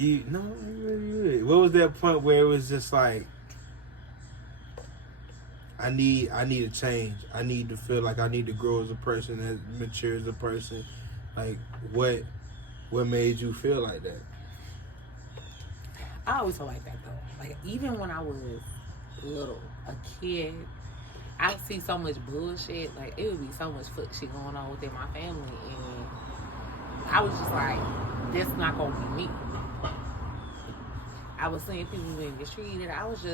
What was that point where it was just like, I need a change. I need to feel like I need to grow as a person, as mature as a person. Like what made you feel like that? I always feel like that though. Like even when I was little, a kid, I see so much bullshit. Like it would be so much fuck shit going on within my family, and I was just like, that's not gonna be me. I was seeing people being mistreated. I was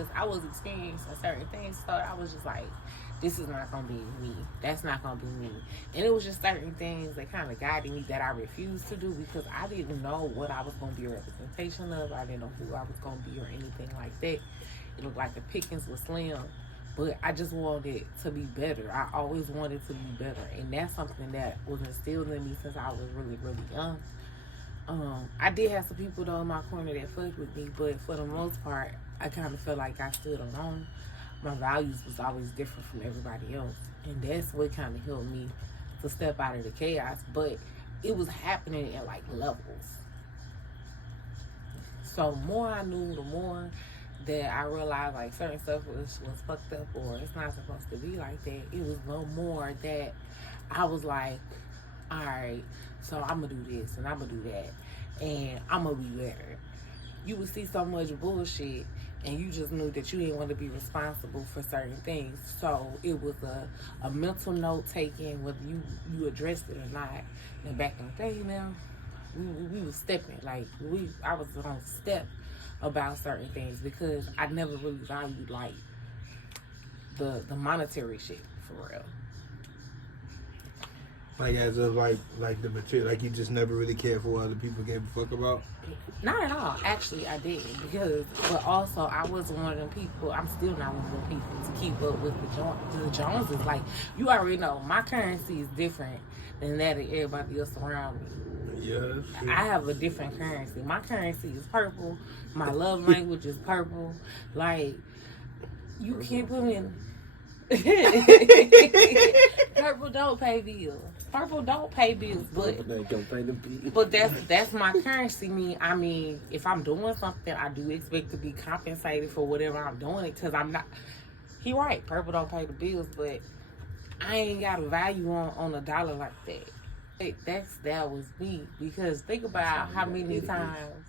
experiencing certain things. So I was just like, this is not gonna be me. That's not gonna be me. And it was just certain things that kind of guided me that I refused to do because I didn't know what I was gonna be a representation of. I didn't know who I was gonna be or anything like that. It looked like the pickings was slim. But I just wanted it to be better. I always wanted to be better. And that's something that was instilled in me since I was really, really young. I did have some people though in my corner that fucked with me, but for the most part, I kind of felt like I stood alone. My values was always different from everybody else, and that's what kind of helped me to step out of the chaos. But it was happening at like levels. So the more I knew, the more that I realized like certain stuff was fucked up or it's not supposed to be like that. It was no more that I was like, all right, so I'm gonna do this and I'm gonna do that and I'm gonna be better. You would see so much bullshit and you just knew that you didn't want to be responsible for certain things. So it was a mental note taking whether you addressed it or not. And back in the day now, we was stepping. Like I was on step about certain things because I never really valued like the monetary shit for real. Like as of like the material, like you just never really cared for what other people gave a fuck about. Not at all. Actually, I did but also I was one of them people. I'm still not one of them people to keep up with the Joneses. Like you already know, my currency is different than that of everybody else around me. Yes. I have a different currency. My currency is purple. My love language is purple. Like you can't put in. Purple don't pay bills. Purple don't pay bills, but that's my currency. I mean, if I'm doing something, I do expect to be compensated for whatever I'm doing it because I'm not. He right. Purple don't pay the bills, but I ain't got a value on a dollar like that. That was me because think about how many times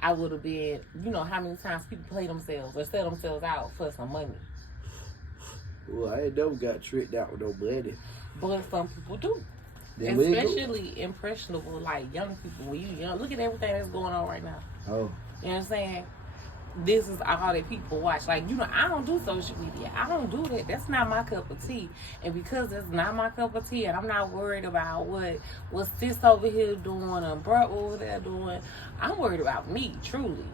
I would have been. You know how many times people play themselves or sell themselves out for some money. Well, I ain't never got tricked out with no money. But some people do. Especially impressionable, like young people. When you young, look at everything that's going on right now. Oh. You know what I'm saying? This is all that people watch. Like, you know, I don't do social media. I don't do that. That's not my cup of tea. And because it's not my cup of tea and I'm not worried about what's this over here doing or bro over there doing, I'm worried about me, truly.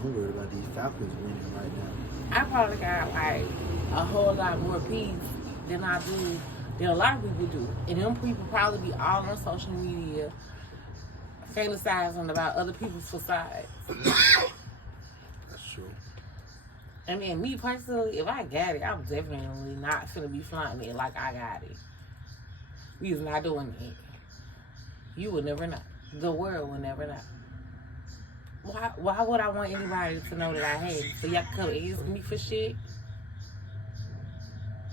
I'm worried about these Falcons winning right now. I probably got like a whole lot more peace than I do than a lot of people do. And them people probably be all on social media fantasizing about other people's facades. That's true. I mean, me personally, if I got it, I'm definitely not finna be flaunting it like I got it. We is not doing it. You will never know. The world will never know. Why would I want anybody to know that I had it? So y'all come ask me for shit?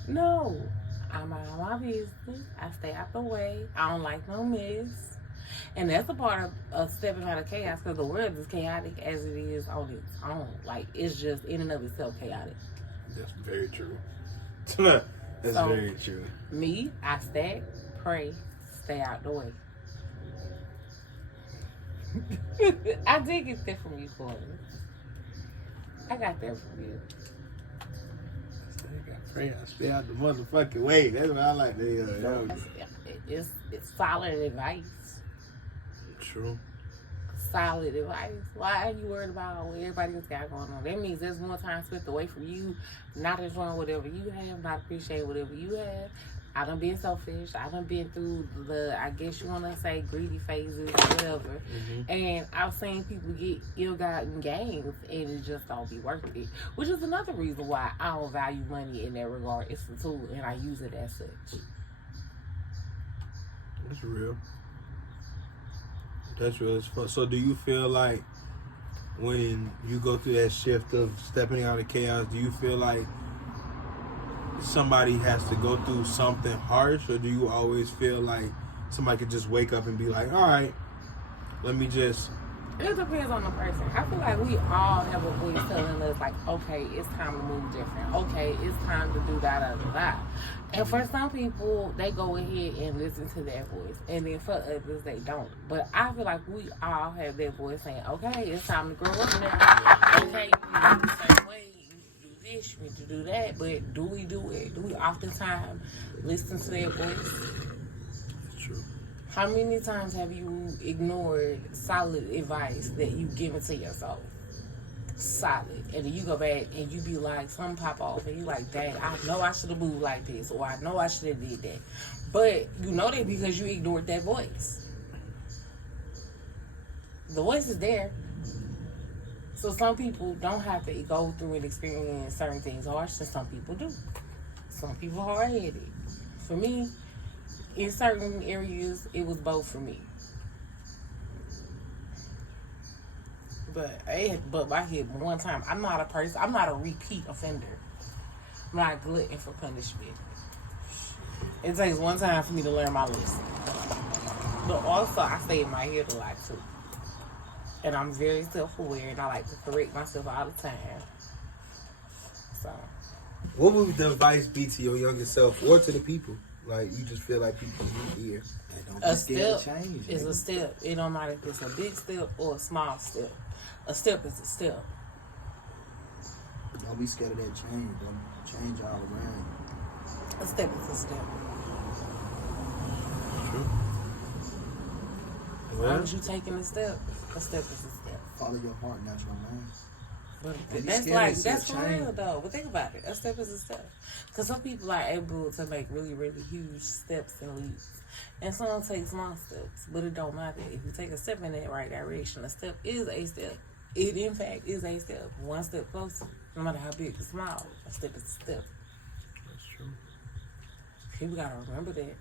No. I'm out of my business. I stay out the way. I don't like no mess. And that's a part of stepping out of chaos because the world is chaotic as it is on its own. Like, it's just in and of itself chaotic. That's very true. That's so, very true. Me, I stack, pray, stay out the way. I did get that from you, Corey. I got that from you. I stay out the motherfucking way. That's what I like to hear. It's solid advice. True. Solid advice. Why are you worried about what everybody else got going on? That means there's more time spent away from you, not enjoying whatever you have, not appreciating whatever you have. I done been selfish. I done been through the, I guess you want to say, greedy phases or whatever. Mm-hmm. And I've seen people get ill-gotten gains and it just don't be worth it. Which is another reason why I don't value money in that regard. It's a tool and I use it as such. That's real. That's real as fuck. So do you feel like when you go through that shift of stepping out of chaos, do you feel like somebody has to go through something harsh, or do you always feel like somebody could just wake up and be like, all right, let me just... It depends on the person. I feel like we all have a voice telling us, like, okay, it's time to move different. Okay, it's time to do da-da-da-da. And for some people, they go ahead and listen to that voice. And then for others, they don't. But I feel like we all have that voice saying, okay, it's time to grow up now. Okay, you need to do the same way. You need to do this, you need to do that. But do we do it? Do we oftentimes listen to that voice? True. How many times have you ignored solid advice that you've given to yourself? Solid. And then you go back and you be like, something pop off and you like, dang, I know I should have moved like this, or I know I should have did that. But you know that because you ignored that voice. The voice is there. So some people don't have to go through and experience certain things harsh, and some people do. Some people hard-headed. For me, in certain areas, it was both for me. But I hit one time. I'm not a repeat offender. I'm not a glutton for punishment. It takes one time for me to learn my lesson. But also, I stay in my head a lot too. And I'm very self-aware, and I like to correct myself all the time. So. What would the advice be to your younger self or to the people? Like, you just feel like people need to hear. A step is a step. It don't matter if it's a big step or a small step. A step is a step. Don't be scared of that change. Don't change all around. A step is a step. True. As long as you taking a step is a step. Follow your heart, not your mind. But that's for real though. But think about it. A step is a step. Because some people are able to make really, really huge steps and leaps. And some take small steps. But it don't matter. If you take a step in that right direction, a step is a step. It, in fact, is a step. One step closer. No matter how big or small, a step is a step. That's true. People got to remember that.